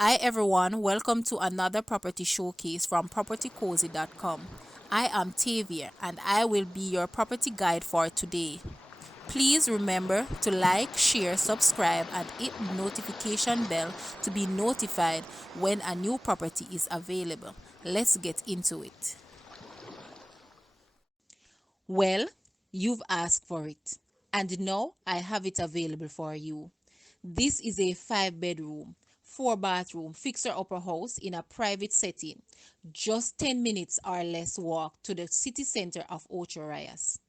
Hi everyone, welcome to another property showcase from PropertyCozy.com. I am Tavia and I will be your property guide for today. Please remember to like, share, subscribe and hit the notification bell to be notified when a new property is available. Let's get into it. Well, you've asked for it, and now I have it available for you. This is a 5 bedroom, 4 bathroom fixer upper house in a private setting, just 10 minutes or less walk to the city center of Ocho Rios.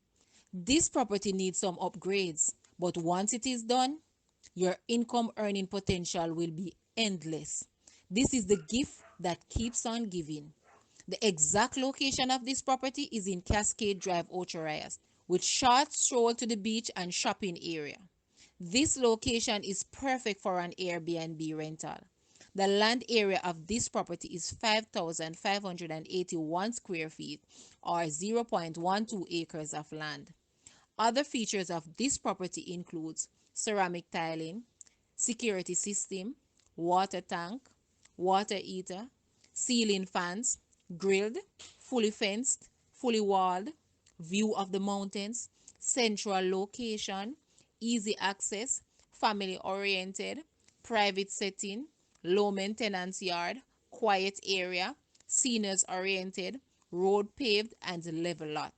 This property needs some upgrades, but once it is done, your income earning potential will be endless. This is the gift that keeps on giving. The exact location of this property is in Cascade Drive, Ocho Rios, with short stroll to the beach and shopping area. This location is perfect for an Airbnb rental. The land area of this property is 5,581 square feet or 0.12 acres of land. Other features of this property includes ceramic tiling, security system, water tank, water heater, ceiling fans, grilled, fully fenced, fully walled, view of the mountains, central location, easy access, family oriented, private setting, low maintenance yard, quiet area, seniors oriented, road paved and level lot.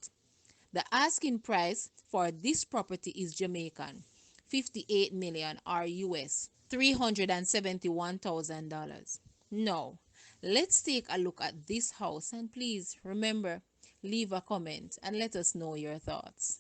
The asking price for this property is Jamaican, 58 million or US $371,000. Now, let's take a look at this house and please remember, leave a comment and let us know your thoughts.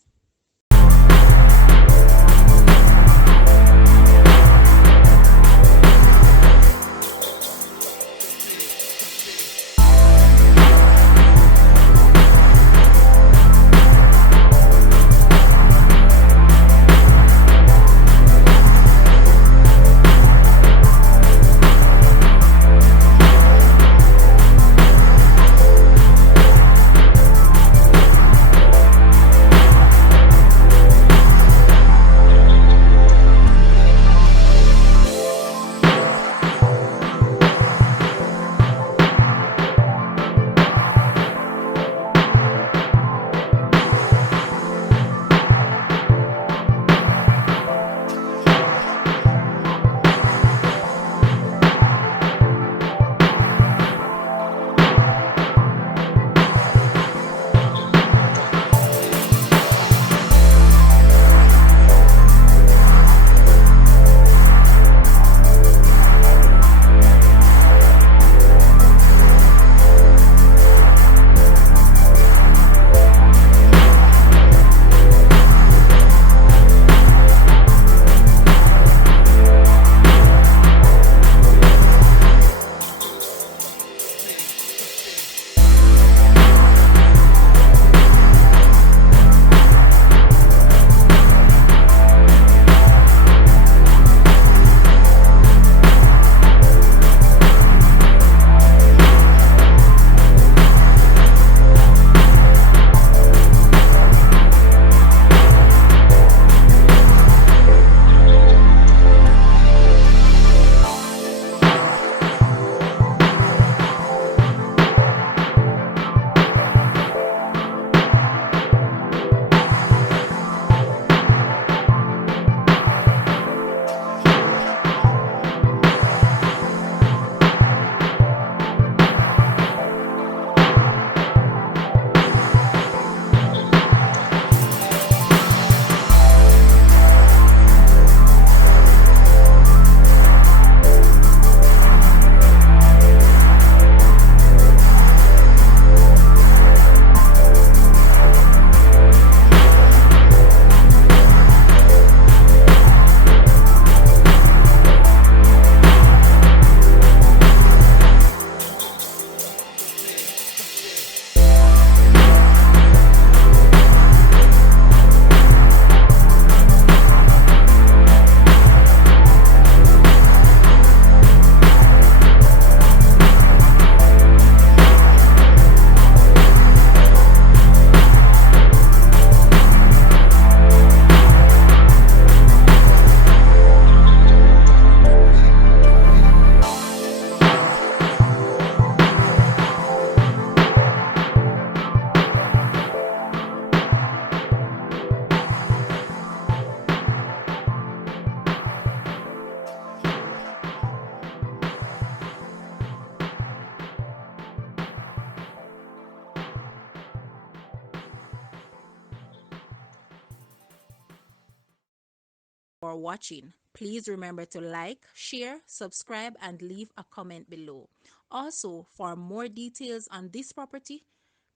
for watching. Please remember to like, share, subscribe, and leave a comment below. Also, for more details on this property,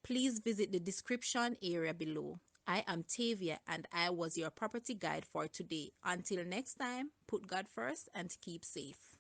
please visit the description area below. I am Tavia and I was your property guide for today. Until next time, put God first and keep safe.